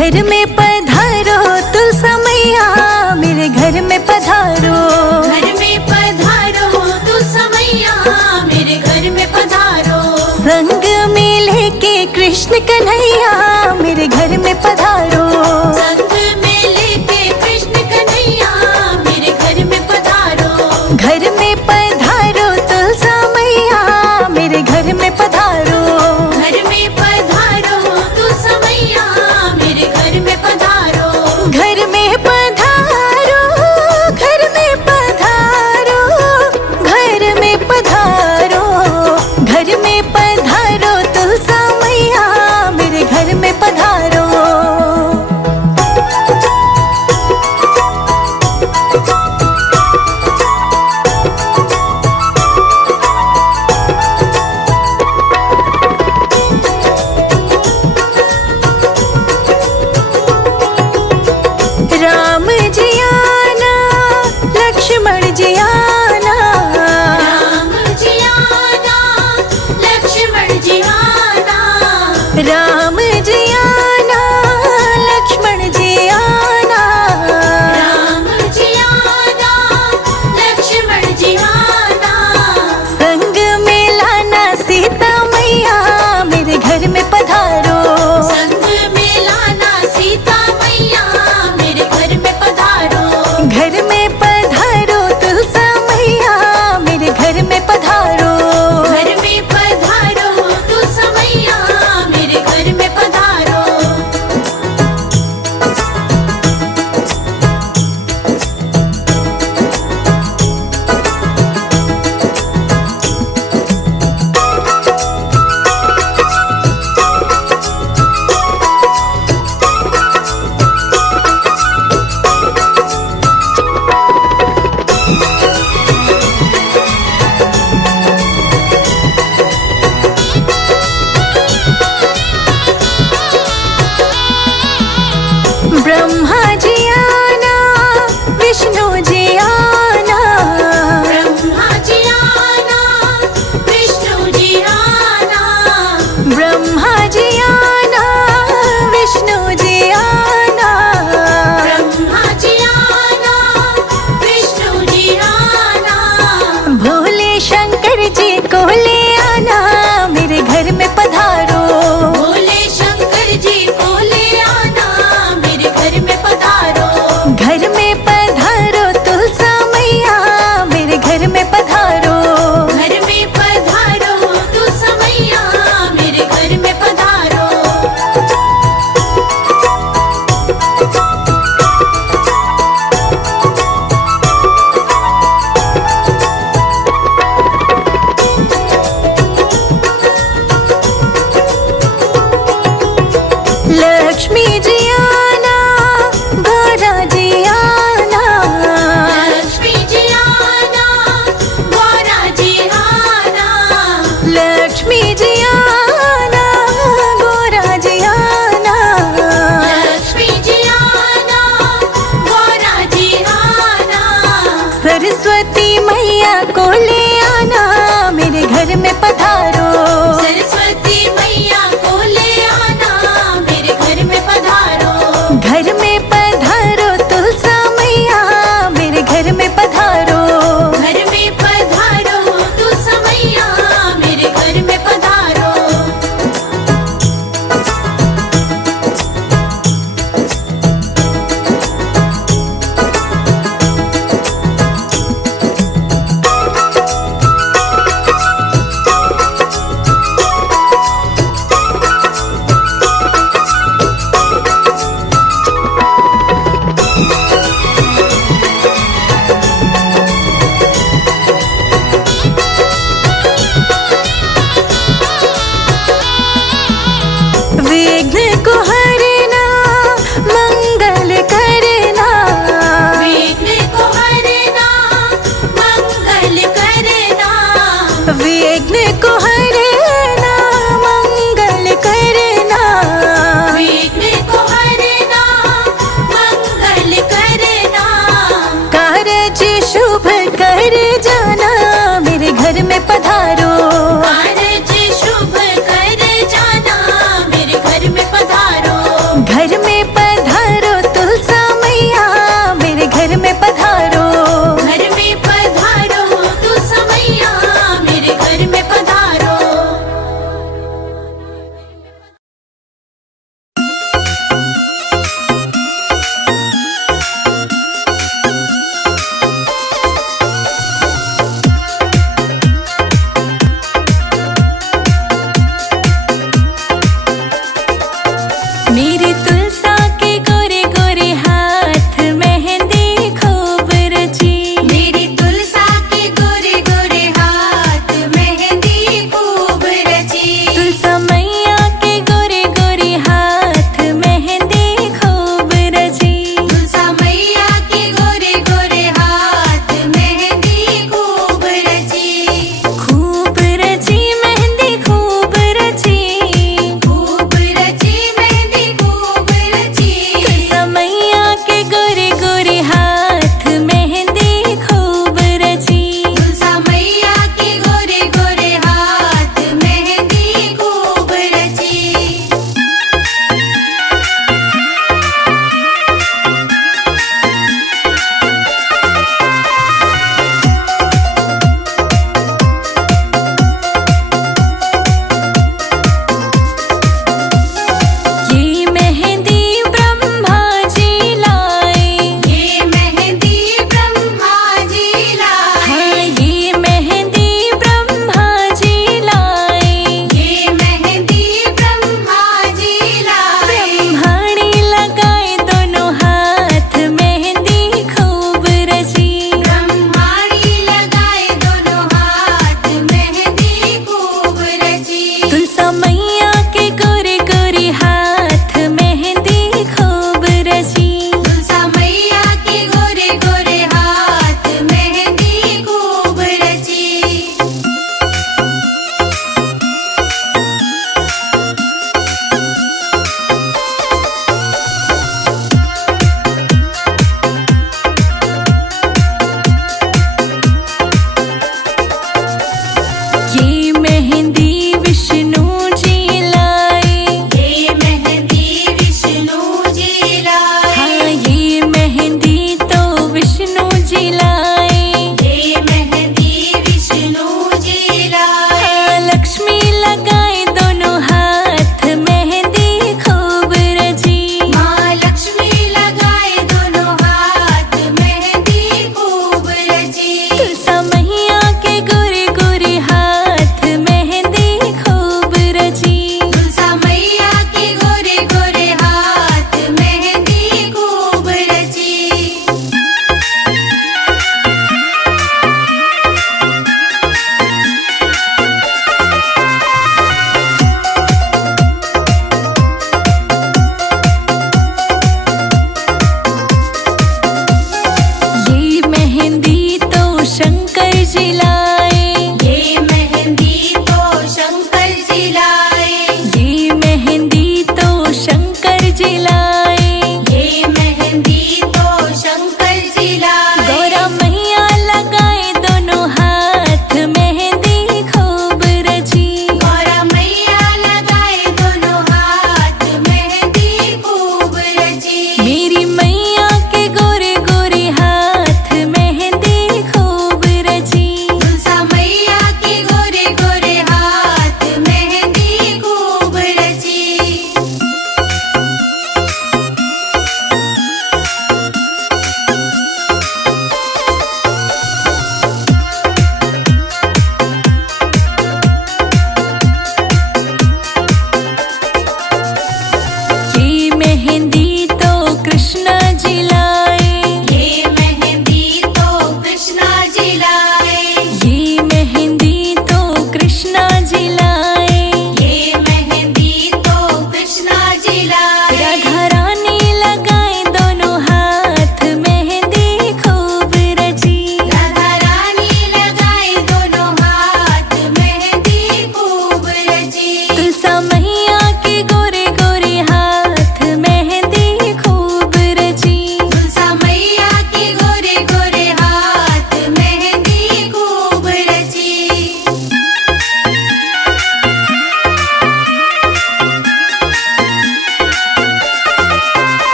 घर में पधारो तुलसा मैया, मेरे घर में पधारो। घर में पधारो तुलसा मैया, मेरे घर में पधारो। संग में लेके कृष्ण कन्हैया, मेरे घर में पधारो। संग में लेके कृष्ण कन्हैया, मेरे घर में पधारो। घर में पधारो तुलसा मैया, मेरे घर में पधारो। घर में पधारो तुलसा मैया, मेरे घर में पधारो। घर में पधारो, घर में पधारो, घर में पधारो। घर में पधारो तुलसा मैया, मेरे घर में पधारो। राम जी आना, लक्ष्मण जी आना। राम जी आना, लक्ष्मण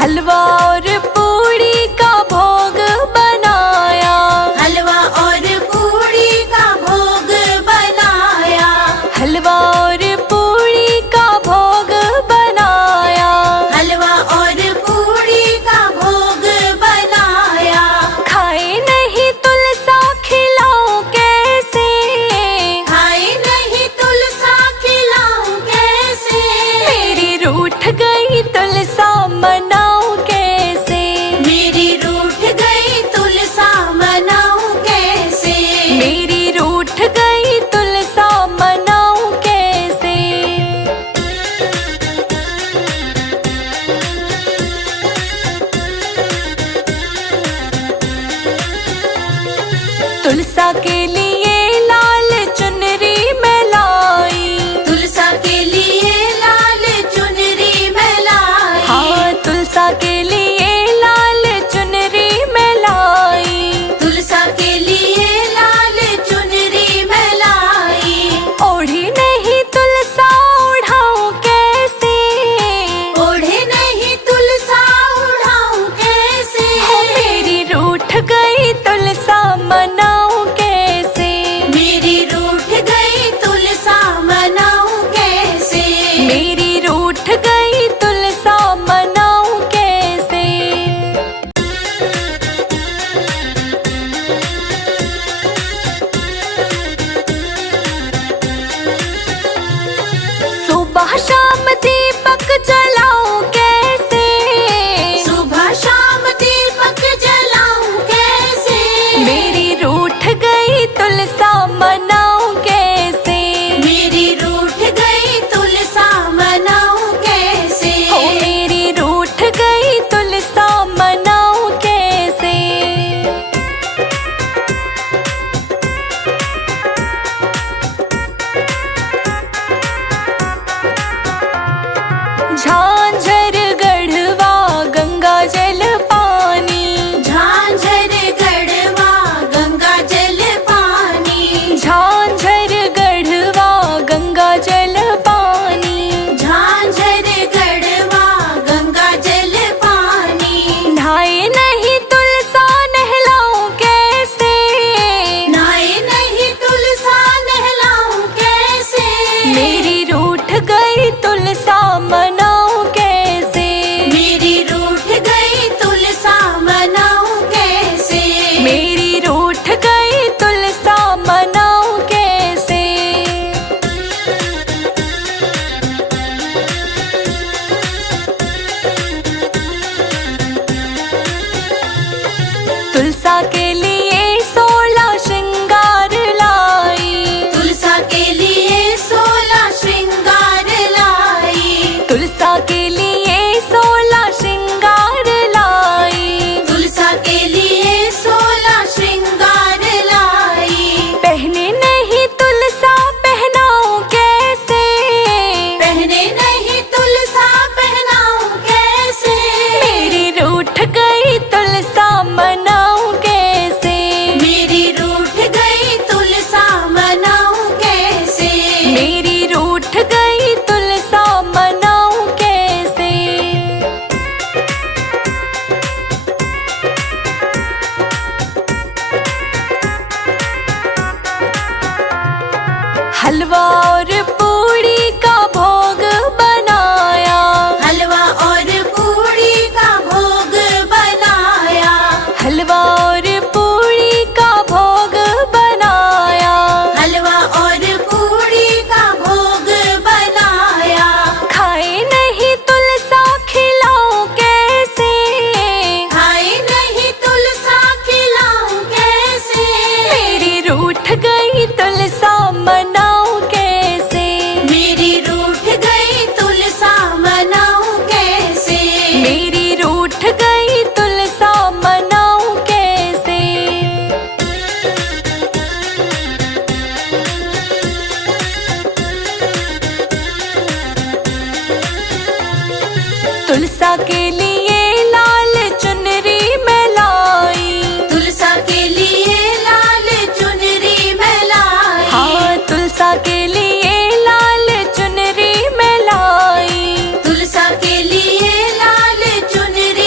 हलवा और पूड़ी का भोग बनाया, हलवा और पूड़ी का भोग बनाया, हलवा और पूड़ी का भोग बनाया, हलवा और पूड़ी का भोग बनाया। खाए नहीं तुलसा खिलाऊं कैसे, खाए नहीं तुलसा खिलाऊं कैसे, मेरी रूठ गई तुलसा मनाऊं कैसे, मेरी रूठ गई तुलसा मनाऊं कैसे, मेरी रूठ गई तुलसा मनाऊं कैसे। तुलसा के लिए लाल चुनरी मैं लाई, तुलसा के लिए लाल चुनरी मैं लाई, हाँ तुलसा के लिए लाल चुनरी मैं लाई, तुलसा के लिए लाल चुनरी मैं लाई। ओढ़ी नहीं तुलसा उड़ाऊं कैसे, ओढ़े नहीं तुलसा उड़ाऊं कैसे, मेरी रूठ गई तुलसा मनाऊं कैसे, मेरी रूठ गई तुलसा मनाऊं कैसे, मेरी रूठ गई तुलसा मनाऊं कैसे। सुबह शाम दीपक जलाऊं कैसे, सुबह शाम दीपक जलाऊं कैसे, मेरी रूठ गई तुलसा मनाऊं कैसे, मेरी रूठ गई तुलसा मनाऊं कैसे, ओ मेरी रूठ गई तुलसा मनाऊं कैसे। झांझर गढ़वा गंगा जल पानी, झांझर गढ़वा गंगा जल पानी, झांझर गढ़वा गंगा जल पानी, झांझर गढ़वा गंगा जल पानी। नहाए नहीं तुलसा नहलाऊं कैसे, नहाए नहीं तुलसा नहलाऊं कैसे, मेरी रूठ गई तुलसा मनाऊं कैसे, मेरी रूठ गई तुलसा मनाऊं कैसे, मेरी रूठ गई तुलसा मनाऊं कैसे। तुलसा के लिए 16 श्रृंगार लाई, तुलसा के लिए 16 श्रृंगार लाई, तुलसा के लिए 16 श्रृंगार लाई, तुलसा के लिए 16 श्रृंगार लाई। पहने नहीं तुलसा पहनाऊं कैसे, पहने नहीं तुलसा पहनाऊं कैसे, मेरी रूठ गई तुलसा मनाऊं कैसे, मेरी रूठ गई तुलसा मनाऊं कैसे, मेरी रूठ गई तुलसा मनाऊं कैसे। हलवा और पूड़ी का भोग बनाया, हलवा और पूड़ी का भोग बनाया, हलवा और पूड़ी का भोग बनाया, हलवा और पूड़ी का भोग बनाया। खाए नहीं तुलसा खिलाऊं कैसे, खाए नहीं तुलसा खिलाऊं कैसे, मेरी रूठ गई तुलसा मनाऊं कैसे, मेरी रूठ गई तुलसा मनाऊं कैसे, मेरी रूठ गई तुलसा मनाऊं कैसे। तुलसा के लिए लाल चुनरी मैं लाई, तुलसा के लिए लाल चुनरी मैं लाई, हाँ तुलसा के लिए लाल चुनरी मैं लाई, तुलसा के लिए लाल चुनरी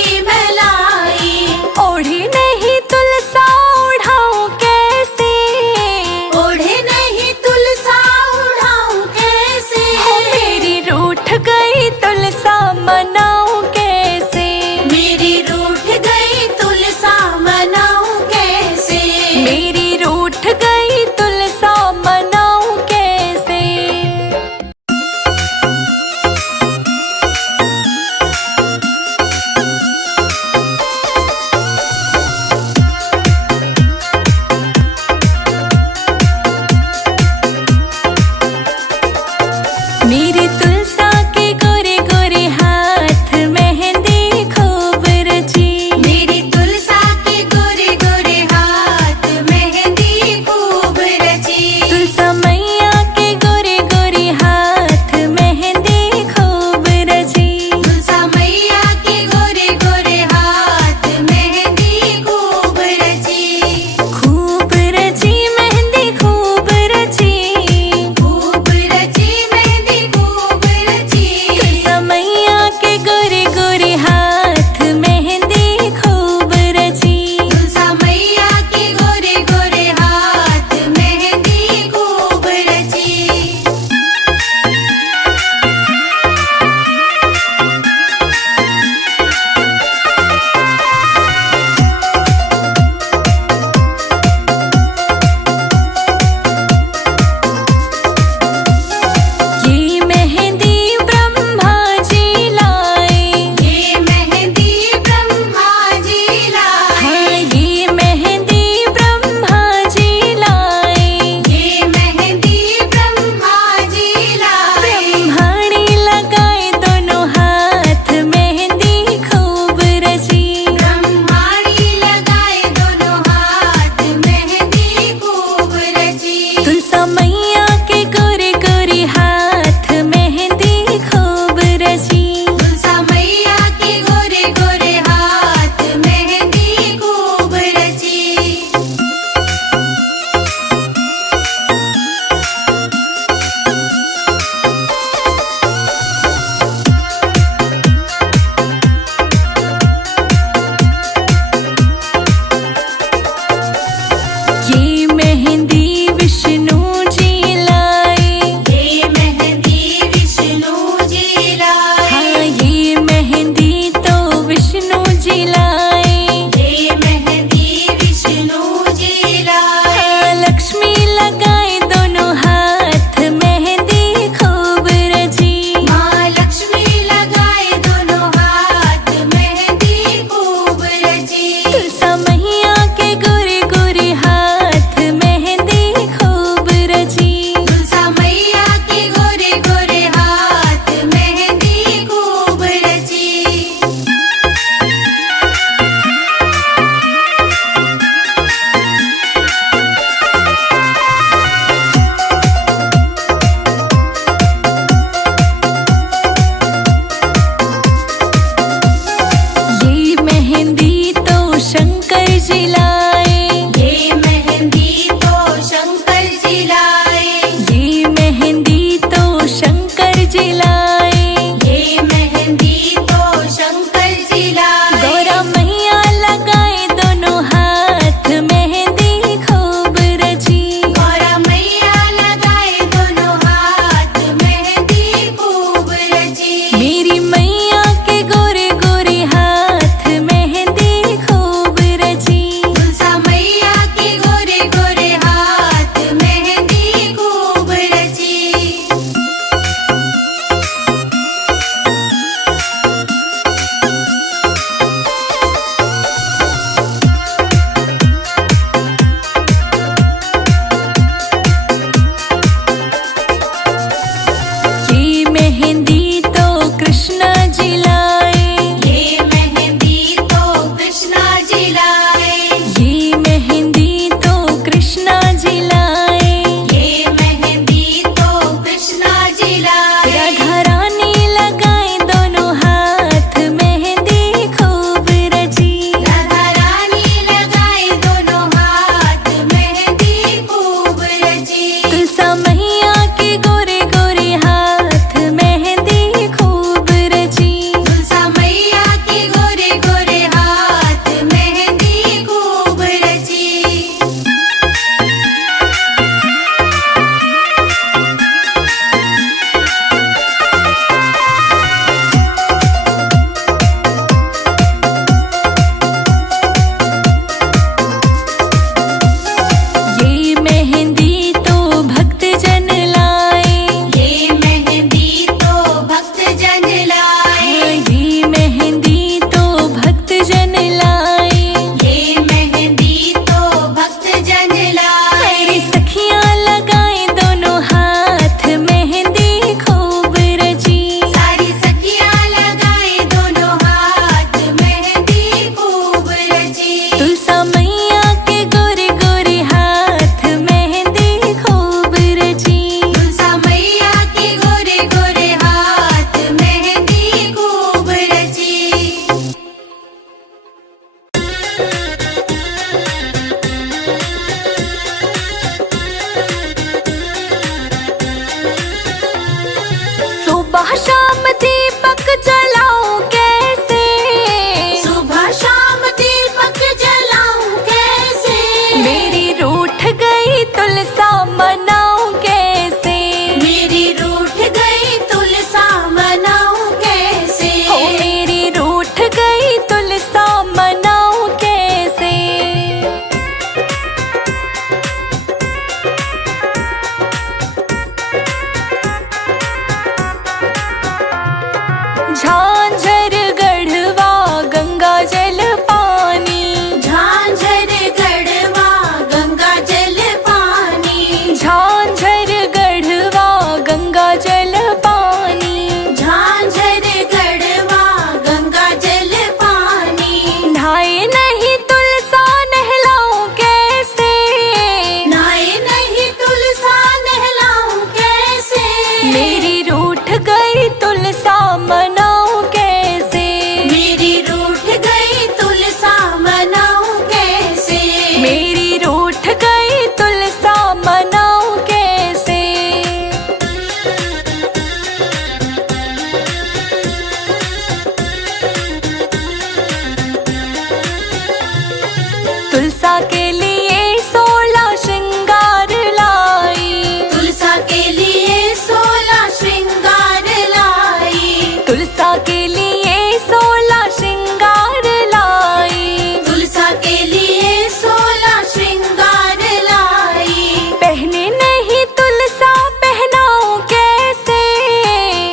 तुलसा के लिए 16 श्रृंगार लाई, तुलसा के लिए 16 श्रृंगार लाई, तुलसा के लिए 16 श्रृंगार लाई, तुलसा के लिए 16 श्रृंगार लाई। पहने नहीं तुलसा पहनाऊं कैसे,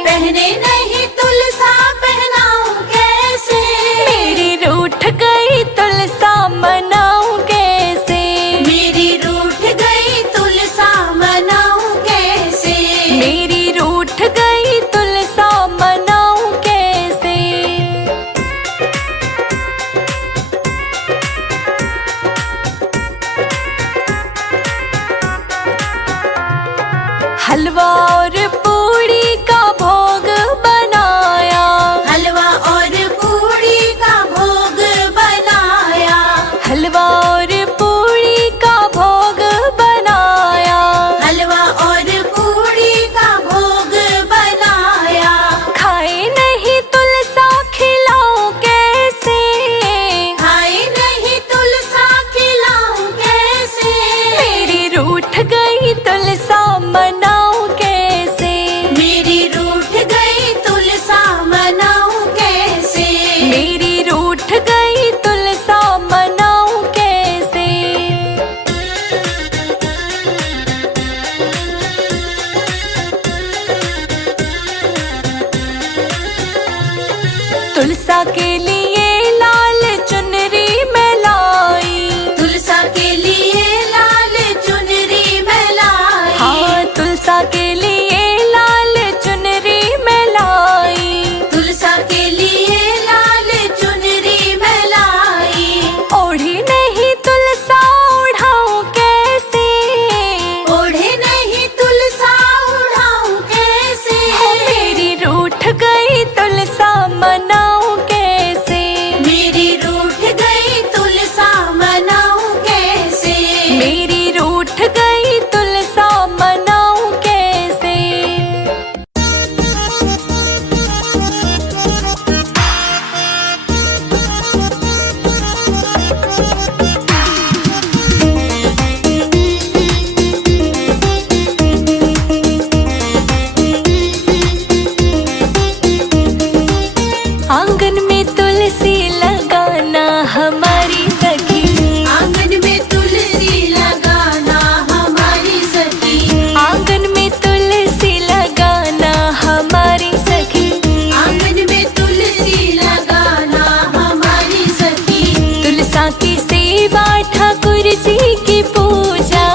पहने नहीं तुलसा पहनाऊं कैसे, मेरी रूठ गई तुलसा मनाऊं कैसे, मेरी रूठ गई तुलसा मनाऊं कैसे, मेरी रूठ गई तुलसा मनाऊं कैसे। हलवा और पूड़ी का भोग बनाया, हलवा और पूड़ी का भोग बनाया, हलवा और पूड़ी का भोग बनाया, हलवा और पूड़ी का भोग बनाया। खाए नहीं तुलसा खिलाऊं कैसे, खाए नहीं तुलसा खिलाऊं कैसे, मेरी रूठ गई तुलसा मनाऊं कैसे, मेरी रूठ गई तुलसा मनाऊं कैसे, मेरी रूठ गई तुलसा मनाऊं कैसे। तुलसा के लिए लाल चुनरी मैं लाई, तुलसा के लिए लाल चुनरी मैं लाई, हाँ तुलसा के लिए लाल चुनरी मैं लाई, तुलसा के लिए लाल चुनरी मैं लाई। ओढ़ी नहीं तुलसा उड़ाऊं कैसे, ओढ़े नहीं तुलसा उड़ाऊं कैसे, मेरी रूठ गई तुलसा मनाऊं कैसे, मेरी रूठ गई तुलसा मनाऊं कैसे, मेरी रूठ गई तुलसा मनाऊं कैसे। आंगन में तुलसी लगाना हमारी सखी, आंगन में तुलसी लगाना हमारी सखी, आंगन में तुलसी लगाना हमारी सखी, आंगन में तुलसी लगाना हमारी सखी। तुलसा की सेवा ठाकुर जी की पूजा,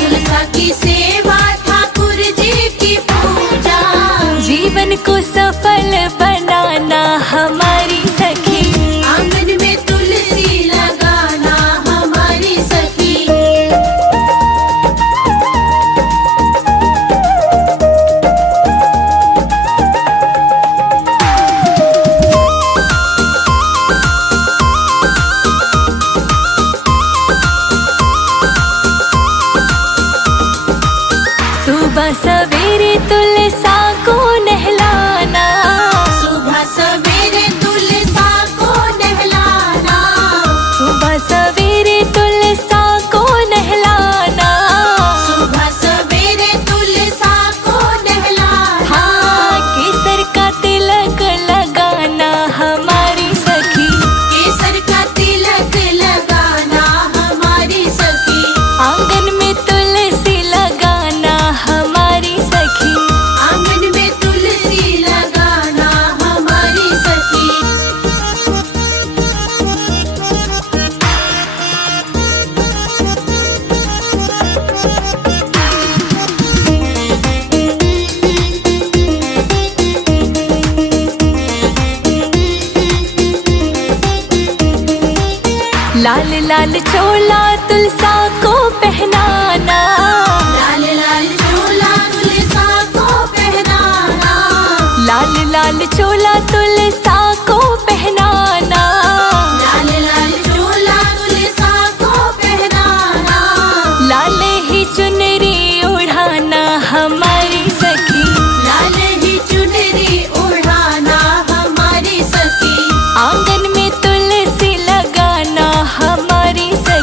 तुलसा की सेवा ठाकुर जी की पूजा, जीवन को सफल बनाना हमारी सखी, आंगन में तुलसी लगाना हमारी सखी। सुबह सवेरे तुलसा को नहलाना, सुबह सवेरे तुलसा को नहलाना, सुबह सवेरे तुलसा को नहलाना, सुबह सवेरे तुलसा को नहलाना, हाँ केसर का तिलक लगाना हमारी सखी, केसर का तिलक लगाना हमारी सखी, आंगन में तुलसी लगाना हमारी सखी, आंगन में तुलसी लगाना हमारी सखी। लाल लाल चोला तुलसा को पहनाना, लाल लाल चोला तुलसा को पहनाना, लाल लाल चोला तुलसा को पहनाना, लाल लाल चोला तुलसा को पहनाना, लाल ही चुनरी ओढ़ाना हमारी सखी, लाल ही चुनरी ओढ़ाना हमारी सखी, आंगन में तुलसी लगाना हमारी सखी,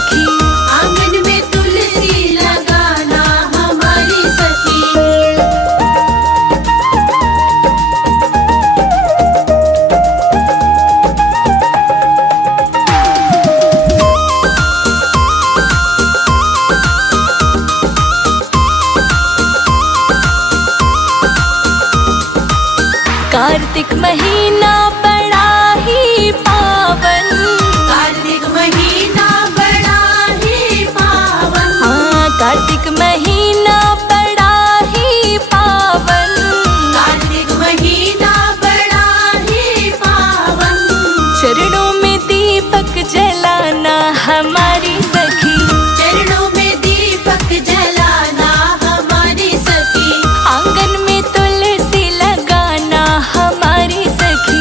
चरणों में दीपक जलाना हमारी सखी, चरणों में दीपक जलाना हमारी सखी, आंगन में तुलसी लगाना हमारी सखी,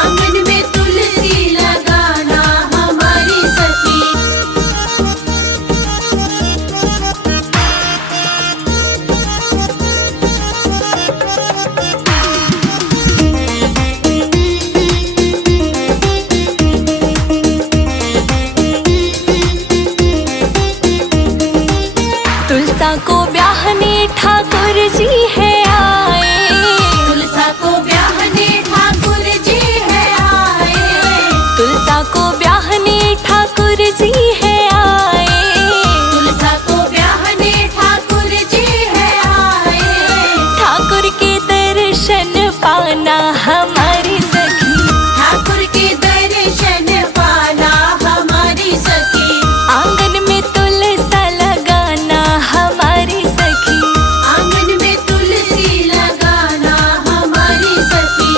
आंगन में तुलसी लगाना हमारी सखी। तुलसा को ब्याहने ठाकुर जी है आए, तुलसा को ब्याहने ठाकुर जी है आए, तुलसा को ब्याहने ठाकुर जी है आए, तुलसा को ब्याहने ठाकुर जी है आए, ठाकुर के दर्शन पाना हमारी सखी, ठाकुर के दर्शन पाना हमारी सखी, आंगन में तुलसा लगाना हमारी सखी, आंगन में तुलसी लगाना हमारी सखी।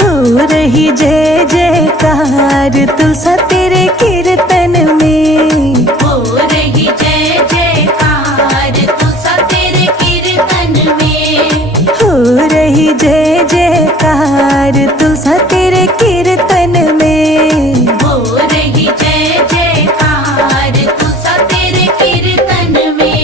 हो रही जय जयकार तुलसा तेरे कीर्तन में, हो रही जय जयकार तुलसा तेरे कीर्तन में, हो रही जय जयकार तुलसा तेरे कीर्तन में, हो रही जय जयकार तुलसा तेरे कीर्तन में।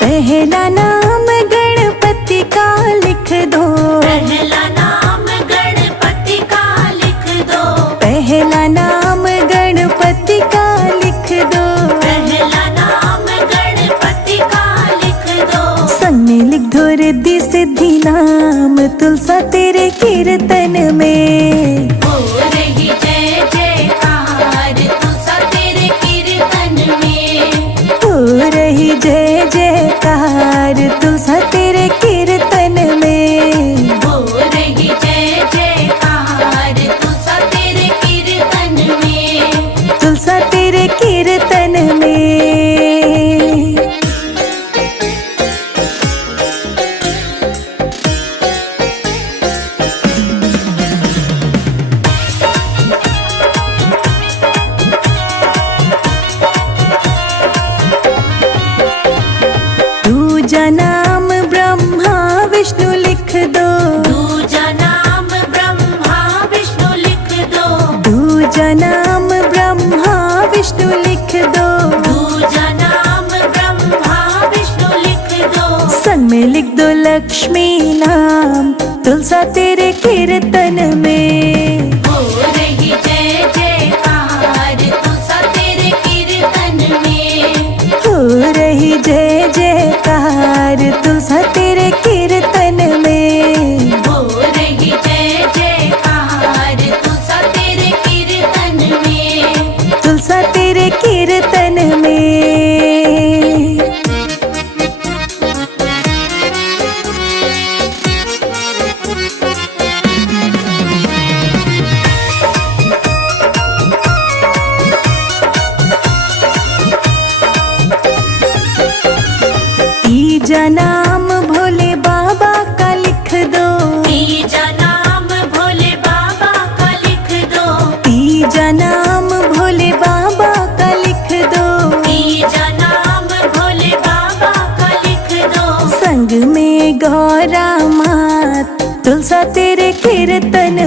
पहला नाम गणपति का लिख दो, पहला नाम गणपति का लिख दो, पहला नाम गणपति का लिख दो, पहला नाम गणपति का लिख दो, संग में लिख दो रिद्धि सिद्धि नाम तुलसा तेरे कीर्तन में, हो रही जय जयकार तुलसा तेरे कीर्तन में, हो रही जय जयकार तुलसा तेरे कीर्तन में, हो रही जय जयकार तुलसा तेरे कीर्तन में, तुलसा तेरे कीर्तन में। दूजा नाम ब्रह्मा विष्णु लिख दो, दूजा नाम ब्रह्मा विष्णु लिख दो, दूजा नाम ब्रह्मा विष्णु लिख दो, दूजा नाम ब्रह्मा विष्णु लिख दो, संग में लिख दो लक्ष्मी नाम तुलसा तेरे कीर्तन में, हो रही जय जयकार तुलसा तेरे कीर्तन में, हो रही जय जयकार तुलसा तेरे कीर्तन में, हो रही जय जयकार तुलसा तेरे कीर्तन में, तुलसा तेरे कीर्तन में। तीजा नाम भोले बाबा का लिख दो, तीजा नाम भोले बाबा का लिख दो, तीजा नाम भोले बाबा का लिख दो, तीजा नाम भोले बाबा का लिख दो, संग में गौरा मात तुलसा तेरे कीर्तन